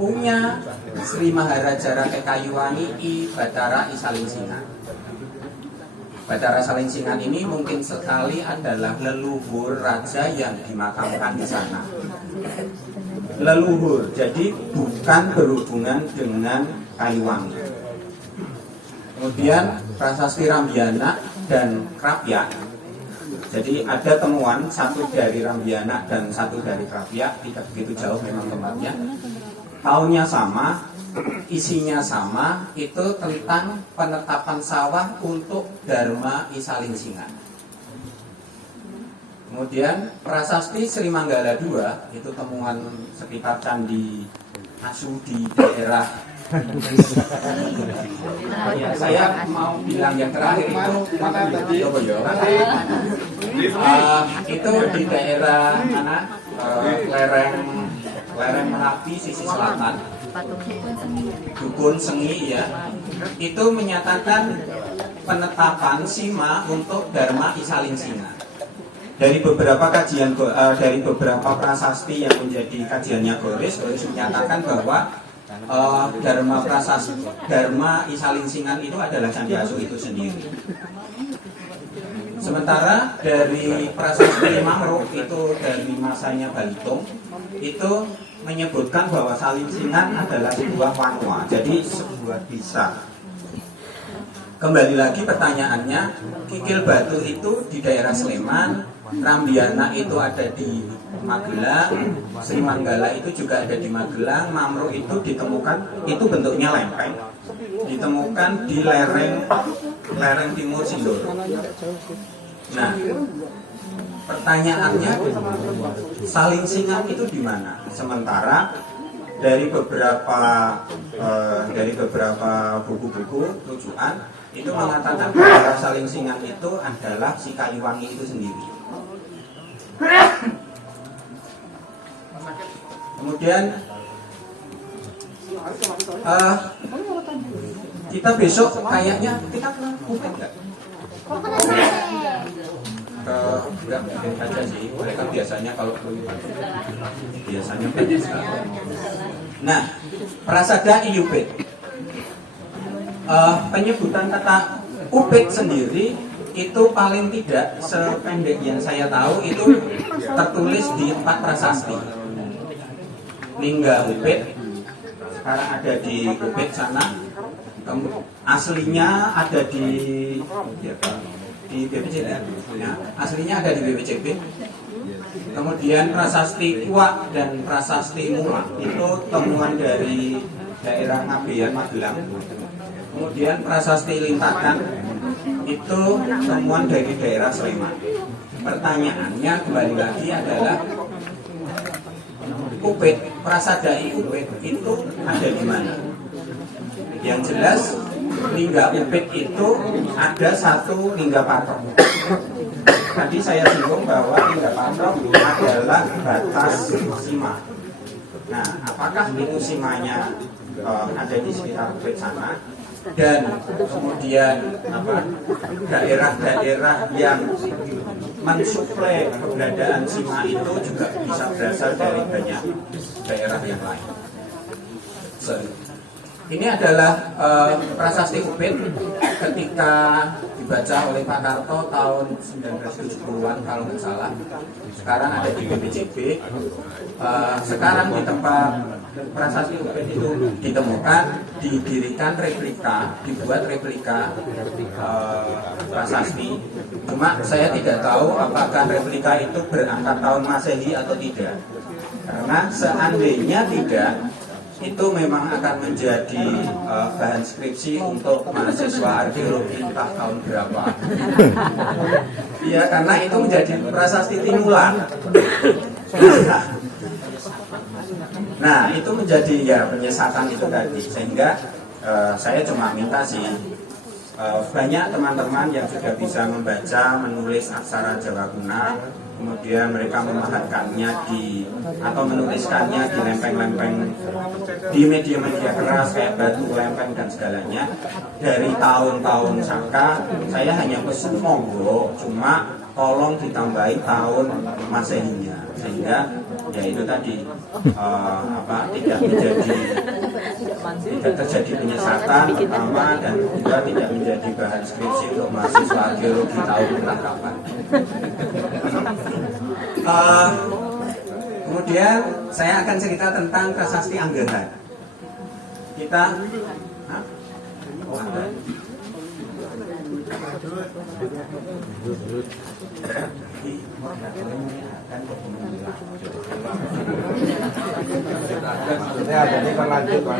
punya Sri Maharaja Rakai Kayuwangi I Batara I Salingsingan. Batara Salingsingan ini mungkin sekali adalah leluhur raja yang dimakamkan di sana. Leluhur, jadi bukan berhubungan dengan Kayuwangi. Kemudian Prasasti Rambyana dan Krapyak. Jadi ada temuan satu dari Rambyana dan satu dari Krapyak, tidak begitu jauh memang tempatnya. Tahunnya sama, isinya sama, itu tentang penetapan sawah untuk Dharma I Salingsingan. Kemudian Prasasti Sri Manggala II, itu temuan sekitar Candi Asu di daerah ya, saya mau bilang yang terakhir itu di daerah mana lereng Merapi sisi selatan, Dukun Sengi ya, itu menyatakan penetapan sima untuk Dharma I Salingsingan. Dari beberapa kajian, dari beberapa prasasti yang menjadi kajiannya Goris menyatakan bahwa Dharma I Salingsingan itu adalah Candi Asu itu sendiri. Sementara dari prasasti Mangruk itu dari masanya Balitung itu menyebutkan bahwa Salingsingan adalah sebuah wanwa, jadi sebuah desa. Kembali lagi pertanyaannya, Kikil Batu itu di daerah Sleman, Rambyana itu ada di Magelang, Sri Manggala itu juga ada di Magelang, Mamruk itu ditemukan, itu bentuknya lempeng, ditemukan di lereng timur Sindoro. Nah, pertanyaannya, Salingsingan itu di mana? Sementara dari beberapa buku-buku rujukan itu mengatakan bahwa Salingsingan itu adalah si Kayuwangi itu sendiri. Kemudian kita besok kayaknya kita ke Upet nggak? Enggak aja sih, mereka biasanya kalau biasanya banyak sekali. Nah, Prasada I Upet, penyebutan kata Upet sendiri itu paling tidak sependek yang saya tahu itu tertulis di 4 prasasti. Lingga Upet sekarang ada di Upet sana, aslinya ada di BPCB, ya, aslinya ada di BPCB. Kemudian prasasti Kuak dan prasasti Mula itu temuan dari daerah Ngabean Magelang. Kemudian prasasti Lintakan itu temuan dari daerah Sleman. Pertanyaannya kembali lagi adalah Upet, Prasada I Upet itu ada di mana? Yang jelas Lingga Upet itu ada satu Lingga Patok. Tadi saya singgung bahwa Lingga Patok adalah batas sima. Nah, apakah itu simanya ada di sekitar Upet sana? Dan kemudian daerah-daerah yang mensuplai keberadaan sima itu juga bisa berasal dari banyak daerah yang lain. Ini adalah prasasti Upet ketika dibaca oleh Pak Karto tahun 1970-an kalau nggak salah. Sekarang ada di BPCB. Sekarang di tempat prasasti Upet itu ditemukan, didirikan replika, dibuat replika prasasti. Cuma saya tidak tahu apakah replika itu berangkat tahun Masehi atau tidak. Karena seandainya tidak, itu memang akan menjadi bahan skripsi untuk mahasiswa arkeologi entah tahun berapa. Iya, karena itu menjadi prasasti Tinular. Nah, itu menjadi ya penyesatan itu tadi. Sehingga saya cuma minta sih banyak teman-teman yang sudah bisa membaca, menulis aksara Jawa Kuna, kemudian mereka memahatkannya atau menuliskannya di lempeng-lempeng di media-media keras kayak batu, lempeng dan segalanya. Dari tahun-tahun saka saya hanya pesan monggo, cuma tolong ditambahin tahun Masehinya sehingga ya itu tadi tidak terjadi penyesatan pertama, dan juga tidak menjadi bahan skripsi untuk mahasiswa geologi tahun penangkapan. Kemudian saya akan cerita tentang prasasti Anggehan. Kita Ada ini kan lanjut, Pak.